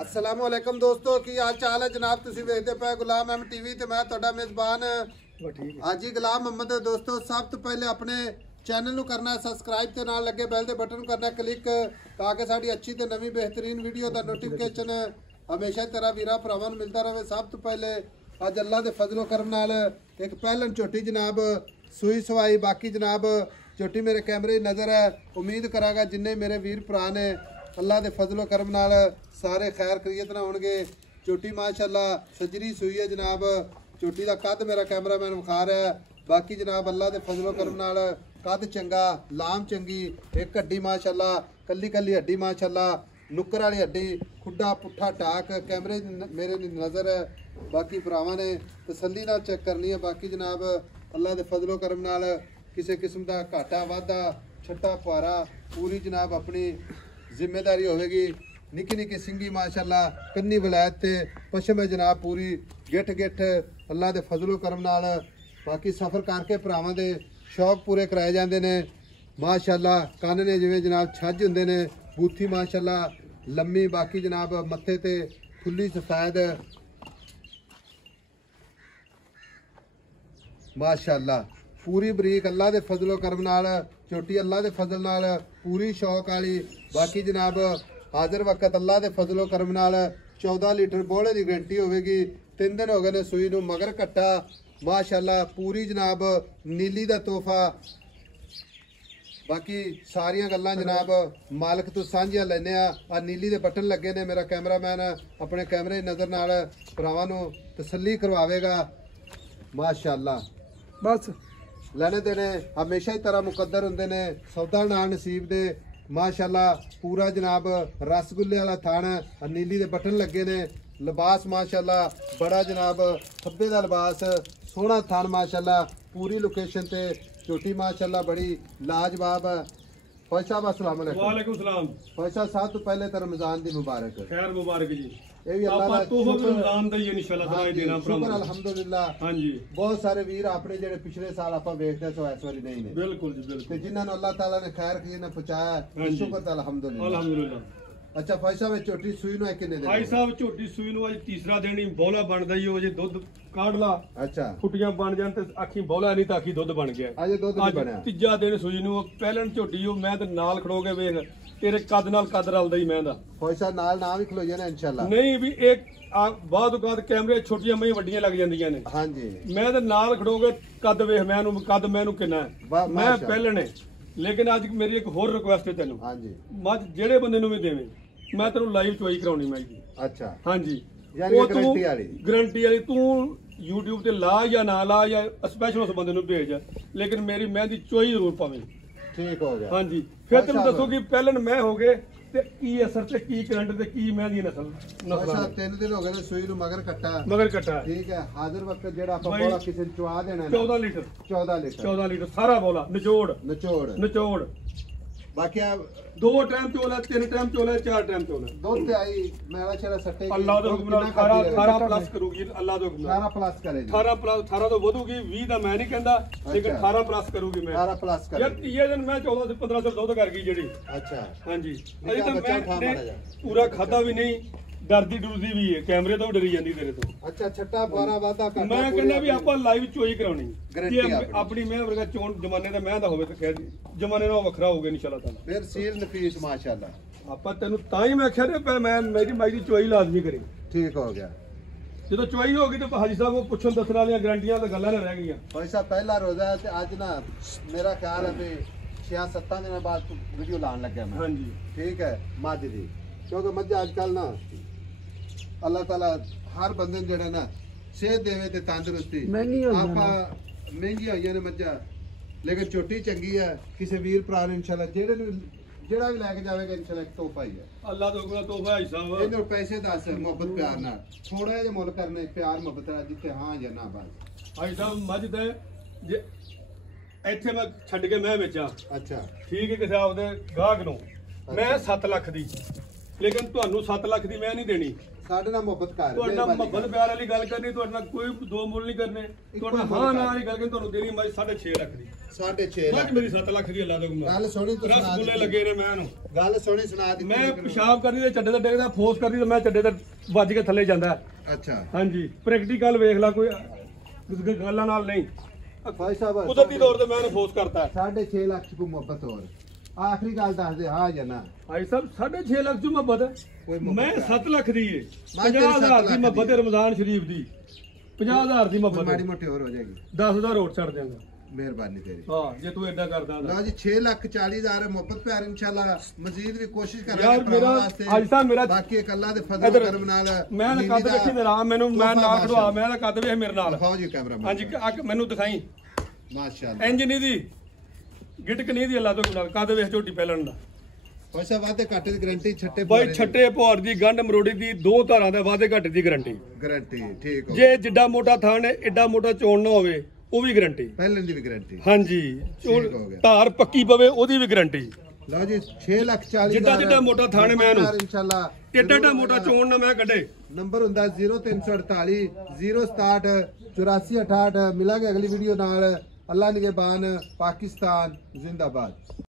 अस्सलाम वालेकुम दोस्तों की हाल चाल है जनाब। तुसीं वेखदे पे गुलाम अहमद टीवी ते मैं तुहाडा मेज़बान हाजी गुलाम मोहम्मद। दोस्तों सब तो पहले अपने चैनल नूं करना है सबसक्राइब ते नाल लगे बैल दे बटन करना है क्लिक ताकि साडी अच्छी ते नवीं बेहतरीन वीडियो दा नोटिफिकेशन हमेशा तेरा वीरा भरावां नूं मिलदा रहे। सब तो पहले अज अल्लाह दे फजलो करम नाल एक पहलन झोटी जनाब सूई सवाई। बाकी जनाब झोटी मेरे कैमरे नज़र है। उम्मीद करांगा जिन्ने मेरे वीर भरा ने अल्लाह दे फजलो करम नाल सारे खैर खरीयत ना होणगे। झोटी माशाअल्लाह सजरी सूई है जनाब। झोटी का कद मेरा कैमरामैन विखा रहा है। बाकी जनाब अल्लाह दे फजलो करम नाल कद चंगा लाम चंगी एक हड्डी माशाअल्लाह कली कली हड्डी माशाअल्लाह नुक्कर वाली हड्डी खुड्डा पुट्ठा टाक कैमरे मेरे नज़र है। बाकी भरावां ने तसल्ली नाल चेक करनी है। बाकी जनाब अल्लाह दे फजलो करम नाल किसी किस्म का घाटा वाधा छट्टा फुआरा पूरी जनाब अपनी जिम्मेदारी होगी। निकी निकी सिंगी माशाअल्लाह कन्नी वलैत ते पशम है जनाब पूरी गिठ गिठ अल्लाह दे फजलो करम नाल। बाकी सफ़र करके भरावां दे शौक पूरे कराए जाते हैं माशाअल्लाह। कन्न ने जिवें जनाब छज हुंदे ने बूथी माशाअल्लाह लम्मी। बाकी जनाब मत्थे ते खुली सफेद माशाअल्लाह पूरी बरीक अल्लाह दे फजलो करम नाल झोटी अल्लाह दे फजल नाल पूरी शौक वाली। बाकी जनाब हाजिर वक्त अल्लाह दे फजलो करम नाल 14 लीटर बोले की गारंटी होगी। 3 दिन हो गए ने सूई नूं मगर कट्टा माशाअल्लाह पूरी जनाब नीली दा तोहफा। बाकी सारियां गल्लां जनाब मालक तो सांझियां लैने आ। नीली दे बटन लगे ने मेरा कैमरामैन अपने कैमरे नज़र नाल भरावां नूं तसल्ली करवावेगा माशाअल्लाह। बस लेने देने हमेशा ही तरह मुकद्दर होंदे ने सौदा ना नसीब दे माशाअल्लाह। पूरा जनाब रसगुल्ले वाला थान नीली दे बटन लगे ने। लिबास माशाअल्लाह बड़ा जनाब खब्बे दा लिबास सोहना थान माशाअल्लाह पूरी लोकेशन ते झोटी माशाअल्लाह बड़ी लाजवाब है। फौज साहब अस्सलाम वालेकुम। वालेकुम सलाम। फौज साहब तो पहले तो रमजान दी मुबारक खैर मुबारक जी। ये भी अल्लाह दा रमजान दा ही इंशाअल्लाह ताला देना शुक्र अल्हम्दुलिल्लाह। हां जी बहुत सारे वीर अपने जेडे पिछले साल आपा वेखदे सो इस वारी नहीं ने। बिल्कुल जी बिल्कुल। ते जिन्हां नु अल्लाह ताला ने खैर की ने पहुंचाया शुक्र ता अल्हम्दुलिल्लाह अल्हम्दुलिल्लाह। अच्छा भाई साहब झोटी सूई नु किन्ने दिन भाई साहब झोटी सूई नु आज तीसरा दिन ही बौला बनदा ही हो जे दुध काढ़ ला। अच्छा फुटियां बन जान ते आखी बौला नहीं ता आखी दुध बन गया। अजे दुध नहीं बनया तीजा दिन सूई नु पहलन झोटी हो मैं ते नाल खड़ो के वेख तेरे कद नाल कद रलदा ही मैं दा। भाई साहब नाल ना भी खलो जाना इंशाअल्लाह। नहीं भी एक बहुत औकात कैमरे छोटियां मई वड्डियां लग जांदियां ने। हां जी मैं ते नाल खड़ो के कद वेख मैं नु कद मैनू किन्ना है मैं पहलने। लेकिन आज मेरी एक होर रिक्वेस्ट है तेनू। हां जी मझ जेड़े बंदे नु भी देवे मैं तेनू लाइव चोई कराउणी मैं जी। अच्छा हां जी यानी गारंटी वाली तू YouTube ते ला या ना ला या स्पेशल उस बंदे नु भेज लेकिन मेरी मेहंदी चोई जरूर पावे। ठीक हो गया। हां जी फिर तेनू दसो कि पहलन मैं हो गए ते की असर ते की करंट ते की मेहंदी नस्ल। अच्छा 3 दिन हो गए ने सूई नु मगर कट्टा ठीक है। हाजिर वक्त जेड़ा आपा बोला किसी ने चवा देना 14 लीटर सारा बोला निचोड़। बाकी दो टाइम चोला 3 टाइम चोला 4 टाइम चोला दूध ते आई मेरा छड़ा सट्टे अल्लाह दे हुक्म नाल 18 प्लस करूगी अल्लाह दे हुक्म 18 प्लस करेगी 18 तो ਵਧੂਗੀ 20 ਦਾ मैं नहीं कहंदा लेकिन 18 प्लस करूगी मैं 18 प्लस कर यार ये दिन मैं 14 से 15 से दूध कर गई जेडी। अच्छा हां जी अभी तो मैं पूरा खादा भी नहीं डरदी डुरदी भी है कैमरे तो डरी जांदी तेरे तो। अच्छा छट्टा 12 वादा करता मैं कहना भी ਆਪਾਂ ਲਾਈਵ ਚੋਈ ਕਰਾਉਣੀ ਕਿ ਆਪਣੀ ਮੈਂ ਵਰਗਾ ਚੋਣ ਜਮਾਨੇ ਦਾ ਮੈਂ ਦਾ ਹੋਵੇ ਤਾਂ ਖੈਰ ਜਮਾਨੇ ਨਾਲ ਵੱਖਰਾ ਹੋਊਗਾ ਇਨਸ਼ਾਅੱਲਾ ਤਾਲਾ। ਫਿਰ ਸੀਲ ਨਫੀਸ ਮਾਸ਼ਾਅੱਲਾ ਆਪਾਂ ਤੈਨੂੰ ਤਾਂ ਹੀ ਮੈਂ ਖਿਆ ਮੈਂ ਮੇਰੀ ਮਾਈ ਦੀ ਚੋਈ ਲਾਜ਼ਮੀ ਕਰੀ। ਠੀਕ ਹੋ ਗਿਆ ਜਦੋਂ ਚੋਈ ਹੋ ਗਈ ਤਾਂ ਹਾਜੀ ਸਾਹਿਬ ਉਹ ਪੁੱਛਣ ਦੱਸਣ ਵਾਲੀਆਂ ਗਰੰਟੀਆਂ ਤਾਂ ਗੱਲਾਂ ਨਾ ਰਹਿ ਗਈਆਂ। ਭਾਈ ਸਾਹਿਬ ਪਹਿਲਾ ਰੋਜ਼ਾ ਹੈ ਤੇ ਅੱਜ ਨਾ ਮੇਰਾ ਖਿਆਲ ਹੈ ਵੀ 6-7 ਦਿਨਾਂ ਬਾਅਦ ਵੀਡੀਓ ਲਾਉਣ ਲੱਗਿਆ ਮੈਂ। ਹਾਂਜੀ ਠੀਕ ਹੈ ਮੱਝ ਦੀ ਕਿਉਂਕਿ ਮੱਝ ਅੱਜ ਕੱਲ ਨਾ अल्लाह ताला हर बंदे जेड़ा ना सेहत देवे ते तंदुरुस्ती आपा महंगी होई ने मज्जा लेकिन झोटी चंगी है किसी वीर भरा ने इंशाल्लाह जेड़ा भी लेके जावेगा इंशाल्लाह एक तोहफा ही है अल्लाह दे हुक्म तोहफा है साहब। इन्हों पैसे दस मोहब्बत प्यार ना थोड़ा जिहा मुल करने प्यार मोहब्बत जिथे हां या ना बस भाई साहब मज दे जे ਇੱਥੇ मैं छड्ड के मैं बेचा। अच्छा ठीक है किसी आपदे गाहक नु मैं 7 लाख दी ਲੇਕਿਨ ਤੁਹਾਨੂੰ 7 ਲੱਖ ਦੀ ਮੈਂ ਨਹੀਂ ਦੇਣੀ। ਸਾਡੇ ਨਾਲ ਮੁਹੱਬਤ ਕਰ, ਤੁਹਾਡੇ ਨਾਲ ਮੁਹੱਬਤ ਪਿਆਰ ਵਾਲੀ ਗੱਲ ਕਰਨੀ, ਤੁਹਾਡੇ ਨਾਲ ਕੋਈ ਦੋ ਮੁੱਲ ਨਹੀਂ ਕਰਨੇ, ਤੁਹਾਡੇ ਨਾਲ ਹਾਂ ਨਾ ਵਾਲੀ ਗੱਲ ਕਰਨੀ। ਤੁਹਾਨੂੰ ਦੇਣੀ ਮੈਂ 6.5 ਲੱਖ ਦੀ। 6.5 ਲੱਖ ਮੇਰੀ 7 ਲੱਖ ਦੀ ਅੱਲਾ ਦਊਗਾ। ਗੱਲ ਸੋਹਣੀ ਤੂੰ ਸੁਣਾ, ਰਸਗੁੱਲੇ ਲੱਗੇ ਨੇ ਮੈਂ ਇਹਨੂੰ ਗੱਲ ਸੋਹਣੀ ਸੁਣਾ ਦਿੱਤੀ। ਮੈਂ ਪਿਸ਼ਾਬ ਕਰਦੀ ਤੇ ਚੱਡੇ ਤੇ ਡੇਗਦਾ, ਫੋਰਸ ਕਰਦੀ ਤੇ ਮੈਂ ਚੱਡੇ ਤੇ ਵੱਜ ਕੇ ਥੱਲੇ ਜਾਂਦਾ। ਅੱਛਾ ਹਾਂਜੀ, ਪ੍ਰੈਕਟੀਕਲ ਵੇਖ ਲੈ, ਕੋਈ ਗੱਲਾਂ ਨਾਲ ਨਹੀਂ। ਭਾਈ ਸਾਹਿਬ ਕੁਦਰਤੀ ਤੌਰ ਤੇ ਮੈਂ ਇਹਨੂੰ ਫੋਰਸ ਕਰਤਾ। 6.5 ਲੱਖ ਕੋ ਮੁਹੱਬਤ ਹੋਰ ਆਖਰੀ ਗੱਲ ਦੱਸ ਦੇ ਹਾਂ ਜਾਂ ਨਾ। ਭਾਈ ਸਾਹਿਬ 6.5 ਲੱਖ ਦੀ ਮੁਹੱਬਤ ਮੈਂ 7 ਲੱਖ ਦੀ ਏ। 50,000 ਦੀ ਮੁਹੱਬਤ ਰਮਜ਼ਾਨ ਸ਼ਰੀਫ ਦੀ, 50,000 ਦੀ ਮੁਹੱਬਤ ਮਾੜੀ ਮੋਟੀ ਹੋਰ ਹੋ ਜਾਏਗੀ। 10,000 ਹੋਰ ਛੱਡ ਦਿਆਂਗਾ। ਮਿਹਰਬਾਨੀ ਤੇਰੀ। ਹਾਂ ਜੇ ਤੂੰ ਏਦਾਂ ਕਰਦਾ। ਲਓ ਜੀ 6,40,000 ਮੁਹੱਬਤ ਪਿਆਰ ਇੰਸ਼ਾਅੱਲਾ ਮਜ਼ੀਦ ਵੀ ਕੋਸ਼ਿਸ਼ ਯਾਰ ਕਰਾਂਗੇ ਮੇਰਾ ਵਾਸਤੇ। ਅੱਜ ਤਾਂ ਮੇਰਾ ਬਾਕੀ ਇੱਕ ਅੱਲਾ ਦੇ ਫਜ਼ਲ ਕਰਮ ਨਾਲ ਮੈਂ ਤਾਂ ਕੱਦ ਵੇਖੀ ਮੇਰਾ ਮੈਨੂੰ ਮੈਂ ਨਾਲ ਖੜਵਾ, ਮੈਂ ਤਾਂ ਕੱਦ ਵੇਖ ਮੇਰੇ ਨਾਲ। ਦਿਖਾਓ ਜੀ ਕੈਮਰਾ। ਹਾਂਜੀ ਮੈਨੂੰ ਦਿਖਾਈ ਮਾਸ਼ਾਅੱਲਾ। ਇੰਜ ਨਹੀਂ ਦੀ ਗਿਟਕ ਨਹੀਂ ਦੀ ਅੱਲਾ ਤੋਂ ਨਾਲ ਕੱਦ ਵੇਖ ਝੋਟੀ ਪਹਿਲਣ ਦਾ। ਪੈਸਾ ਵਾਧੇ ਘਾਟੇ ਦੀ ਗਾਰੰਟੀ ਛੱਟੇ ਬਾਈ ਛੱਟੇ ਪੌੜ ਦੀ ਗੰਢ ਮਰੋੜੀ ਦੀ 2 ਧਾਰਾਂ ਦਾ ਵਾਧੇ ਘਾਟੇ ਦੀ ਗਾਰੰਟੀ। ਠੀਕ ਹੋ ਜੇ ਜਿੱਡਾ ਮੋਟਾ ਥਾਣ ਹੈ ਏਡਾ ਮੋਟਾ ਚੋਣ ਨਾ ਹੋਵੇ ਉਹ ਵੀ ਗਾਰੰਟੀ। ਪਹਿਲਾਂ ਦੀ ਵੀ ਗਾਰੰਟੀ। ਹਾਂਜੀ ਧਾਰ ਪੱਕੀ ਪਵੇ ਉਹਦੀ ਵੀ ਗਾਰੰਟੀ। ਲਓ ਜੀ 6,40,000 ਜਿੱਡਾ ਮੋਟਾ ਥਾਣ ਮੈਂ ਇਹਨੂੰ ਇੰਸ਼ਾਅੱਲਾ ਏਡਾ ਮੋਟਾ ਚੋਣ ਨਾ ਮੈਂ ਕੱਢੇ। ਨੰਬਰ ਹੁੰਦਾ 0348 067 8468। ਮਿਲਾਂਗੇ ਅਗਲੀ ਵੀਡੀਓ ਨਾਲ। ਅੱਲਾ ਨਿਗਹਿਬਾਨ। ਪਾਕਿਸਤਾਨ ਜ਼ਿੰਦਾਬਾਦ।